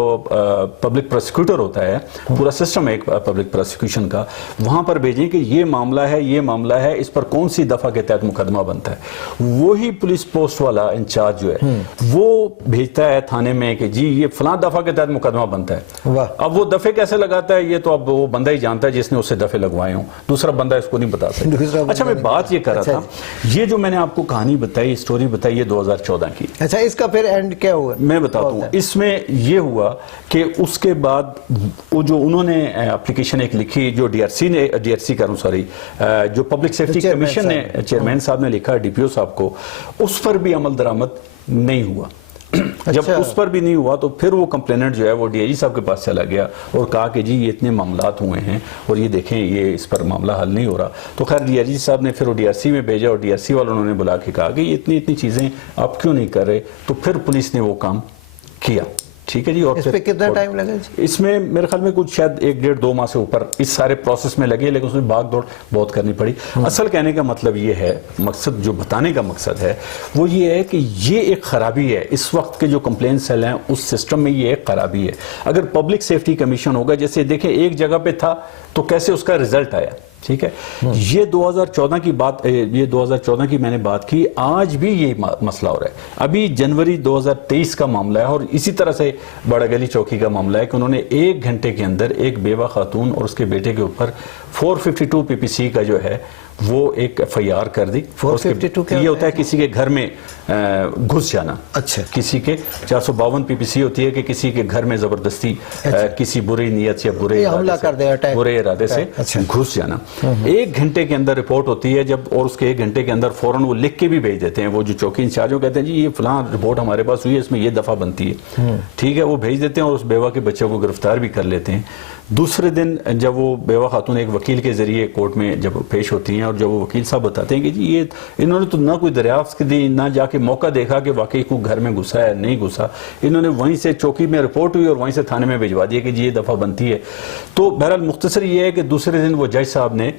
پبلک پروسیکیوٹر ہوتا ہے، پورا سسٹم ہے ایک پبلک پروسیکیوشن کا، وہاں پر بھیجیں کہ یہ معاملہ ہے، یہ معاملہ ہے، اس پر کون سی دفعہ کے تحت مقدمہ بنتا ہے۔ وہی پولیس پوسٹ والا انچارج جو ہے وہ بھیجتا ہے تھانے میں کہ جی یہ فلاں دفعہ کے تحت مقدمہ بنتا ہے۔ اب وہ دفعے کیسے لگاتا ہے یہ تو اب وہ بندہ ہی جانتا ہے جس نے اسے دفعے لگوائے ہوں، دوسرا بندہ اس کو نہیں بتا سکتا۔ اچھا، میں بات یہ کر رہا تھا، یہ جو میں نے آپ کو کہانی بتائی، اسٹوری بتائی، یہ 2014 کی۔ اچھا، اس کا پھر اینڈ کیا ہوا؟ میں بتاتا ہوں، اس میں یہ ہوا کہ اس کے بعد وہ جو انہوں نے اپلیکیشن ایک لکھی، جو ڈی آر سی کروں سوری، جو پبلک سیفٹی کمیشن نے چیئرمین صاحب نے لکھا ڈی پی او صاحب کو، اس پر بھی عمل درآمد نہیں ہوا۔ جب اس پر بھی نہیں ہوا تو پھر وہ کمپلیننٹ جو ہے وہ ڈی آئی جی صاحب کے پاس چلا گیا اور کہا کہ جی یہ اتنے معاملات ہوئے ہیں اور یہ دیکھیں یہ اس پر معاملہ حل نہیں ہو رہا، تو خیر ڈی آئی جی صاحب نے پھر وہ ڈی آر سی میں بھیجا اور ڈی آر سی والوں نے بلا کے کہا کہ یہ اتنی چیزیں آپ کیوں نہیں کر رہے، تو پھر پولیس نے وہ کام کیا، ٹھیک ہے جی۔ اور اس پہ کتنا ٹائم لگا جی؟ اس میں میرے خیال میں کچھ شاید 1-1.5-2 ماہ سے اوپر اس سارے پروسیس میں لگے، لیکن اس میں بھاگ دوڑ بہت کرنی پڑی۔ اصل کہنے کا مطلب یہ ہے، مقصد جو بتانے کا مقصد ہے وہ یہ ہے کہ یہ ایک خرابی ہے، اس وقت کے جو کمپلین سیل ہیں اس سسٹم میں یہ ایک خرابی ہے۔ اگر پبلک سیفٹی کمیشن ہوگا، جیسے دیکھیں ایک جگہ پہ تھا تو کیسے اس کا رزلٹ آیا، ٹھیک ہے۔ یہ 2014 کی بات، یہ 2014 کی میں نے بات کی، آج بھی یہ مسئلہ ہو رہا ہے۔ ابھی جنوری 2023 کا معاملہ ہے اور اسی طرح سے بڑا گلی چوکی کا معاملہ ہے کہ انہوں نے 1 گھنٹے کے اندر ایک بیوہ خاتون اور اس کے بیٹے کے اوپر 452 پی پی سی کا جو ہے وہ ایک ایف آئی آر کر دی. 452 کیا یہ ہوتا ہے کسی کے گھر میں گھس جانا. اچھا. کسی کے 452 پی پی سی ہوتی ہے کہ کسی کے گھر میں زبردستی کسی بری نیت یا برے ارادے سے گھس جانا. 1 گھنٹے کے اندر رپورٹ ہوتی ہے جب, اور اس کے 1 گھنٹے کے اندر فوراً وہ لکھ کے بھی بھیج دیتے ہیں. وہ جو چوکی انچارج وہ کہتے ہیں جی یہ فلاں رپورٹ ہمارے پاس ہوئی ہے, اس میں یہ دفعہ بنتی ہے, ٹھیک ہے, وہ بھیج دیتے ہیں اور اس بیوہ کے بچوں کو گرفتار بھی کر لیتے ہیں. دوسرے دن جب وہ بیوہ خاتون ایک وکیل کے ذریعے کورٹ میں جب پیش ہوتی ہیں, اور جب وہ وکیل صاحب بتاتے ہیں کہ جی یہ انہوں نے تو نہ کوئی دریافت دی, نہ جا کے موقع دیکھا کہ واقعی کوئی گھر میں گھسا ہے نہیں گھسا, انہوں نے وہیں سے چوکی میں رپورٹ ہوئی اور وہیں سے تھانے میں بھجوا دیا کہ جی یہ دفعہ بنتی ہے. تو بہرحال مختصر یہ ہے کہ دوسرے دن وہ جج صاحب نے,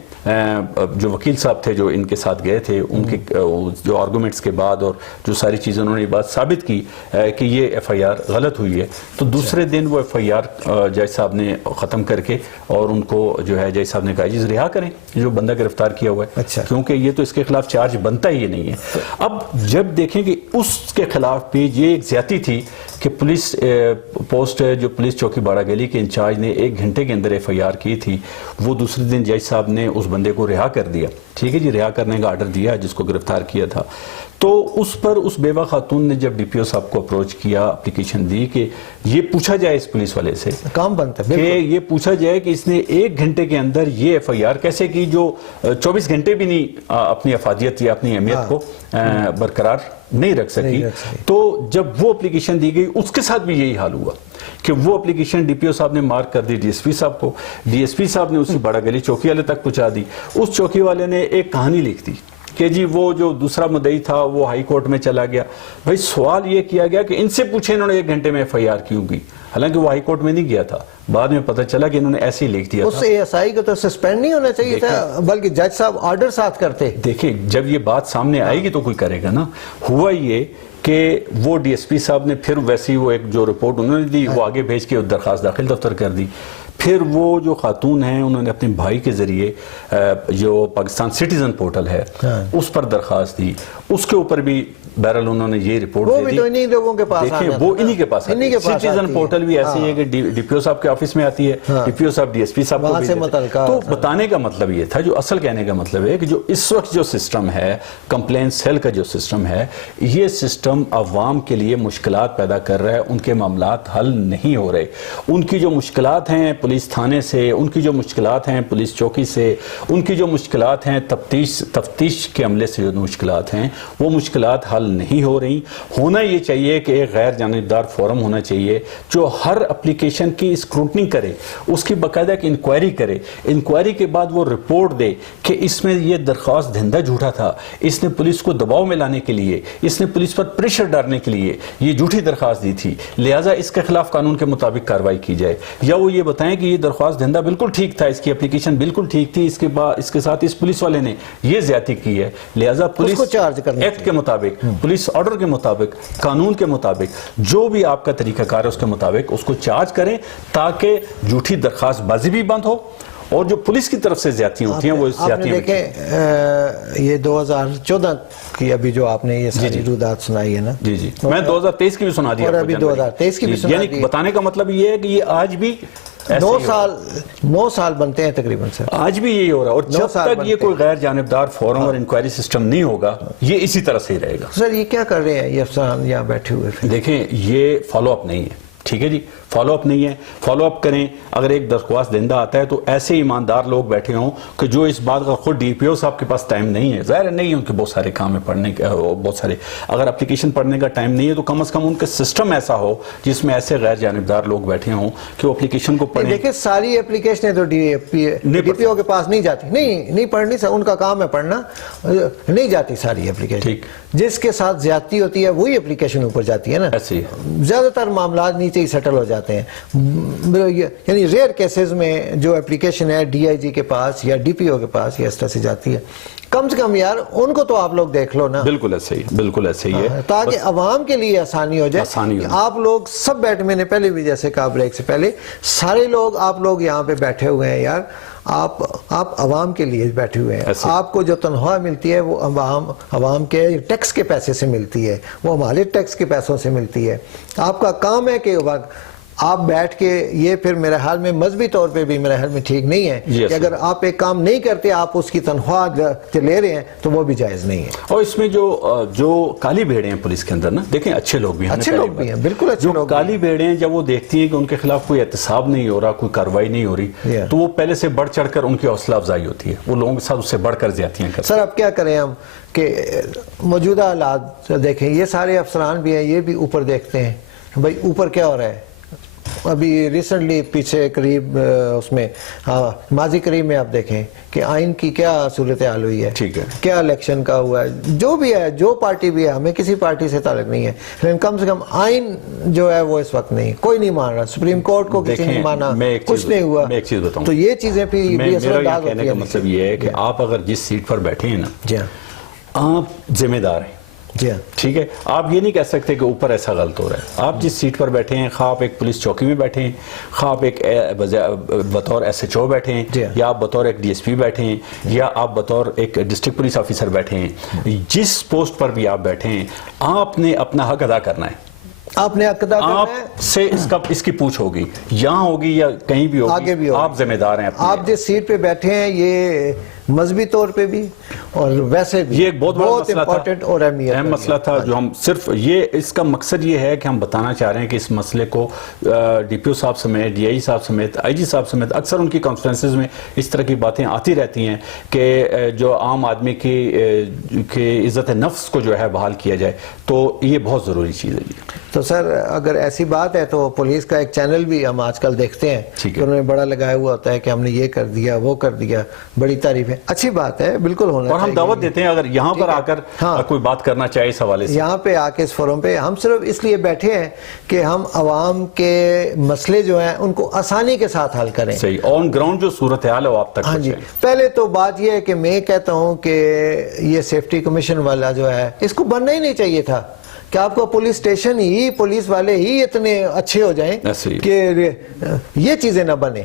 جو وکیل صاحب تھے جو ان کے ساتھ گئے تھے, ان کے جو آرگومنٹس کے بعد اور جو ساری چیزیں انہوں نے یہ بات ثابت کی کہ یہ ایف آئی آر غلط ہوئی ہے, تو دوسرے دن وہ ایف آئی آر جج صاحب نے ختم کر کے اور ان کو جو ہے جج صاحب نے کہا جی رہا کریں جو بندہ گرفتار کیا ہوا ہے, کیونکہ یہ تو اس کے خلاف چارج بنتا ہی نہیں ہے. اب جب دیکھیں کہ اس کے خلاف بھی یہ ایک زیادتی تھی کہ پولیس پوسٹ جو پولیس چوکی باڑہ گلی کے انچارج نے 1 گھنٹے کے اندر ایف آئی آر کی تھی, وہ دوسرے دن جج صاحب نے اس بندے کو رہا کر دیا, ٹھیک ہے جی, رہا کرنے کا آرڈر دیا جس کو گرفتار کیا تھا. تو اس پر اس بیوہ خاتون نے جب ڈی پی او صاحب کو اپروچ کیا, اپلیکیشن دی کہ یہ پوچھا جائے اس پولیس والے سے, کام بنتا ہے کہ یہ پوچھا جائے کہ اس نے 1 گھنٹے کے اندر یہ ایف آئی آر کیسے کی جو 24 گھنٹے بھی نہیں اپنی افادیت یا اپنی اہمیت کو برقرار نہیں رکھ سکی. تو جب وہ اپلیکیشن دی گئی اس کے ساتھ بھی یہی حال ہوا کہ وہ اپلیکیشن ڈی پی او صاحب نے مارک کر دی ڈی ایس پی صاحب کو, ڈی ایس پی صاحب نے اسی باڑہ گلی چوکی والے تک پہنچا دی. اس چوکی والے نے ایک کہانی لکھ دی کہ جی وہ جو دوسرا مدعی تھا وہ ہائی کورٹ میں چلا گیا. بھائی سوال یہ کیا گیا کہ ان سے پوچھے انہوں نے 1 گھنٹے میں ایف آئی آر کیوں کی, حالانکہ وہ ہائی کورٹ میں نہیں گیا تھا. بعد میں پتہ چلا کہ انہوں نے ایسے ہی لکھ دیا تھا. اس اے ایس آئی کو تو سسپینڈ نہیں ہونا چاہیے تھا, بلکہ جج صاحب آرڈر ساتھ کرتے. دیکھیں جب یہ بات سامنے آئے گی تو کوئی کرے گا نا. ہوا یہ کہ وہ ڈی ایس پی صاحب نے پھر ویسی وہ ایک جو رپورٹ انہوں نے دی وہ آگے بھیج کے درخواست داخل دفتر کر دی. پھر وہ جو خاتون ہیں انہوں نے اپنے بھائی کے ذریعے جو پاکستان سٹیزن پورٹل ہے اس پر درخواست دی, اس کے اوپر بھی بہرحال انہوں نے یہ رپورٹ دے دی. وہ بھی تو انہی لوگوں کے پاس دیکھیں وہ انہی کے پاس آتی ہے. سٹیزن پورٹل بھی ایسی ہے کہ ڈی پی او صاحب کے آفس میں آتی ہے, ڈی پی او صاحب ڈی ایس پی صاحب کو بھیج دیتے ہیں. تو بتانے کا مطلب یہ تھا, جو اصل کہنے کا مطلب ہے کہ جو اس وقت جو سسٹم ہے کمپلین سیل کا جو سسٹم ہے, یہ سسٹم عوام کے لیے مشکلات پیدا کر رہا ہے. ان کے معاملات حل نہیں ہو رہے. ان کی جو مشکلات ہیں پولیس تھانے سے, ان کی جو مشکلات ہیں پولیس چوکی سے, ان کی جو مشکلات ہیں تفتیش کے عملے سے جو مشکلات ہیں, وہ مشکلات حل نہیں ہو رہی. ہونا یہ چاہیے کہ ایک غیر جانبدار فورم ہونا چاہیے جو ہر اپلیکیشن کی اسکروٹنی کرے, اس کی باقاعدہ ایک انکوائری کرے, انکوائری کے بعد وہ رپورٹ دے کہ اس میں یہ درخواست دہندہ جھوٹا تھا, اس نے پولیس کو دباؤ میں لانے کے لیے, اس نے پولیس پر پریشر ڈالنے کے لیے یہ جھوٹی درخواست دی تھی, لہٰذا اس کے خلاف قانون کے مطابق کارروائی کی جائے. یا وہ یہ بتائیں کہ یہ درخواست دہندہ بالکل ٹھیک تھا, اس کی اپلیکیشن بالکل ٹھیک تھی, اس کے ساتھ اس پولیس والے نے یہ زیادتی کی ہے, لہٰذا پولیس ایکٹ کے مطابق, پولیس آرڈر کے مطابق, قانون کے مطابق, جو بھی آپ کا طریقہ کار ہے اس کے مطابق اس کو چارج کریں تاکہ جھوٹی درخواست بازی بھی بند ہو اور جو پولیس کی طرف سے زیادتیاں ہوتی ہیں وہ زیادتیاں. آپ نے دیکھیں یہ 2014 کی ابھی جو آپ نے یہ ساری رودات سنائی ہے نا, جی جی میں 2023 کی بھی سنا دیا, اور ابھی 2023 کی بھی سنا دی. یعنی بتانے کا مطلب یہ ہے کہ یہ آج بھی 9 سال بنتے ہیں تقریباً سر, آج بھی یہی ہو رہا ہے. اور جب تک یہ کوئی غیر جانبدار فورم اور انکوائری سسٹم نہیں ہوگا یہ اسی طرح سے ہی رہے گا. سر یہ کیا کر رہے ہیں یہ افسران یہاں بیٹھے ہوئے؟ دیکھیں یہ فالو اپ نہیں ہے, ٹھیک ہے جی, فالو اپ نہیں ہے. فالو اپ کریں. اگر ایک درخواست دہندہ آتا ہے تو ایسے ایماندار لوگ بیٹھے ہوں کہ جو اس بات کا خود ڈی پی او صاحب کے پاس ٹائم نہیں ہے, ظاہر نہیں ہے ان کے بہت سارے کام ہے پڑھنے کے, بہت سارے, اگر اپلیکیشن پڑھنے کا ٹائم نہیں ہے تو کم از کم ان کا سسٹم ایسا ہو جس میں ایسے غیر جانبدار لوگ بیٹھے ہوں کہ وہ اپلیکیشن کو پڑھیں. دیکھیں ساری اپلیکیشنیں تو ڈی پی او کے پاس نہیں جاتی, نہیں پڑھنی, ان کا کام ہے پڑھنا, نہیں جاتی ساری اپلیکیشن. جس کے ساتھ زیادتی ہوتی ہے وہی اپلیکیشن اوپر جاتی ہے نا. زیادہ تر معاملات نیچے ہی سیٹل ہو جاتے ہیں. یعنی ریئر کیسز میں جو اپلیکیشن ہے ڈی آئی جی کے پاس یا ڈی پی او کے پاس یا اس طرح سے جاتی ہے, کم سے کم یار ان کو تو آپ لوگ دیکھ لو نا. بالکل ایسے ہی, بالکل ایسے ہی ہے, تاکہ عوام کے لیے آسانی ہو جائے. آپ لوگ سب بیٹھے, میں نے پہلے بھی جیسے کہا بریک سے پہلے, سارے لوگ آپ لوگ یہاں پہ بیٹھے ہوئے ہیں یار, آپ عوام کے لیے بیٹھے ہوئے ہیں. آپ کو جو تنخواہ ملتی ہے وہ عوام کے ٹیکس کے پیسے سے ملتی ہے, وہ ہمارے ٹیکس کے پیسوں سے ملتی ہے. آپ کا کام ہے کہ آپ بیٹھ کے یہ پھر میرے حال میں مذہبی طور پہ بھی میرے حال میں ٹھیک نہیں ہے کہ اگر آپ ایک کام نہیں کرتے آپ اس کی تنخواہ لے رہے ہیں تو وہ بھی جائز نہیں ہے. اور اس میں جو کالی بھیڑیں ہیں پولیس کے اندر نا، دیکھیں اچھے لوگ بھی ہیں، اچھے لوگ بھی ہیں، بالکل اچھے لوگ. جو کالی بھیڑیں ہیں جب وہ دیکھتی ہیں کہ ان کے خلاف کوئی احتساب نہیں ہو رہا، کوئی کارروائی نہیں ہو رہی، تو وہ پہلے سے بڑھ چڑھ کر ان کی حوصلہ افزائی ہوتی ہے، وہ لوگوں کے ساتھ اس سے بڑھ کر زیادتیاں کرتے ہیں. سر اب کیا کریں ہم کہ موجودہ حالات دیکھیں، یہ سارے افسران بھی ہیں، یہ بھی اوپر دیکھتے ہیں بھائی اوپر کیا ہو رہا ہے. ابھی ریسنٹلی پیچھے قریب اس میں ماضی قریب میں آپ دیکھیں کہ آئین کی کیا صورتحال ہوئی ہے، ٹھیک ہے، کیا الیکشن کا ہوا ہے، جو بھی ہے، جو پارٹی بھی ہے، ہمیں کسی پارٹی سے تعلق نہیں ہے، لیکن کم سے کم آئین جو ہے وہ اس وقت نہیں، کوئی نہیں مان رہا، سپریم کورٹ کو کسی نے مانا، کچھ نہیں ہوا. میں ایک چیز بتاؤں، تو یہ چیزیں بھی اثر انداز ہوتی کہنے کا مطلب یہ ہے کہ آپ اگر جس سیٹ پر بیٹھے ہیں نا، جی ہاں، آپ ذمہ دار ہیں. جی ہاں، ٹھیک ہے، آپ یہ نہیں کہہ سکتے کہ اوپر ایسا غلط ہو رہا ہے. آپ جس سیٹ پر بیٹھے ہیں، خواہ آپ ایک پولیس چوکی میں بیٹھے ہیں، خواہ آپ ایک بطور SHO بیٹھے ہیں، یا آپ بطور ایک DSP بیٹھے ہیں، یا آپ بطور ایک ڈسٹرکٹ پولیس آفیسر بیٹھے ہیں، جس پوسٹ پر بھی آپ بیٹھے ہیں، آپ نے اپنا حق ادا کرنا ہے. آپ نے حق ادا کرنا ہے. آپ سے اس کی پوچھ ہوگی، یہاں ہوگی یا کہیں بھی ہوگی، آگے بھی ہوگی. آپ ذمہ دار ہیں. آپ جس سیٹ پہ بیٹھے ہیں یہ مذہبی طور پہ بھی اور ویسے بھی یہ ایک بہت بڑا مسئلہ امپورٹنٹ اور اہم مسئلہ تھا جو ہم صرف اس کا مقصد یہ ہے کہ ہم بتانا چاہ رہے ہیں کہ اس مسئلے کو DPO صاحب سمیت، DI صاحب سمیت، IG صاحب سمیت اکثر ان کی کانفرنسز میں اس طرح کی باتیں آتی رہتی ہیں کہ جو عام آدمی کی عزت نفس کو جو ہے بحال کیا جائے، تو یہ بہت ضروری چیز ہے. تو سر اگر ایسی بات ہے تو پولیس کا ایک چینل بھی ہم آج کل دیکھتے ہیں کہ انہوں نے بڑا لگایا ہوا ہوتا ہے کہ ہم نے یہ کر دیا، وہ کر دیا، بڑی تعریف ہے، اچھی بات ہے، بالکل ہونا چاہیے. اور ہم دعوت دیتے ہیں اگر یہاں پر آ کر کوئی بات کرنا چاہے اس حوالے سے، یہاں پہ آ کے اس فورم پہ ہم صرف اس لیے بیٹھے ہیں کہ ہم عوام کے مسئلے جو ہیں ان کو آسانی کے ساتھ حل کریں. صحیح، آن گراؤنڈ جو صورتحال ہے وہ آپ تک پہنچائیں. پہلے تو بات یہ ہے کہ میں کہتا ہوں کہ یہ سیفٹی کمیشن والا جو ہے اس کو بننا ہی نہیں چاہیے تھا کہ آپ کو پولیس اسٹیشن ہی، پولیس والے ہی اتنے اچھے ہو جائیں کہ یہ چیزیں نہ بنے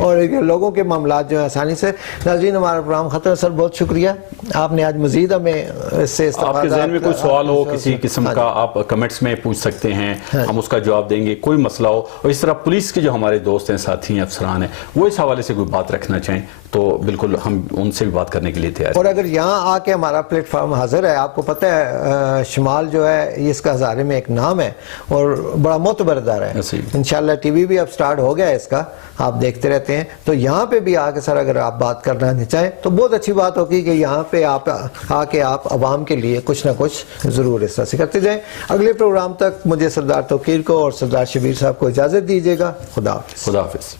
اور لوگوں کے معاملات جو ہیں آسانی سے. ناظرین ہمارا پروگرام ختم ہے. سر بہت شکریہ، آپ نے آج مزید ہمیں اس سے آپ کے ذہن میں کوئی سوال ہو کسی قسم کا آپ کمنٹس میں پوچھ سکتے ہیں، ہم اس کا جواب دیں گے. کوئی مسئلہ ہو، اور اس طرح پولیس کے جو ہمارے دوست ہیں، ساتھی ہیں، افسران ہیں، وہ اس حوالے سے کوئی بات رکھنا چاہیں تو بالکل ہم ان سے بھی بات کرنے کے لیے تیار ہیں. اور اگر یہاں آ کے ہمارا پلیٹ فارم حاضر ہے، آپ کو پتہ ہے شمال جو ہے اس کا ہزارے میں ایک نام ہے اور بڑا معتبر ادارہ ہے. انشاءاللہ ٹی وی بھی اب سٹارٹ ہو گیا ہے اس کا، آپ دیکھتے رہتے ہیں. تو یہاں پہ بھی آ کے سر اگر آپ بات کرنا چاہیں تو بہت اچھی بات ہوگی کہ یہاں پہ آپ آ کے آپ عوام کے لیے کچھ نہ کچھ ضرور اس طرح سے کرتے جائیں. اگلے پروگرام تک مجھے سردار توقیر کو اور سردار شبیر صاحب کو اجازت دیجیے گا. خدا حافظ. خدا حافظ.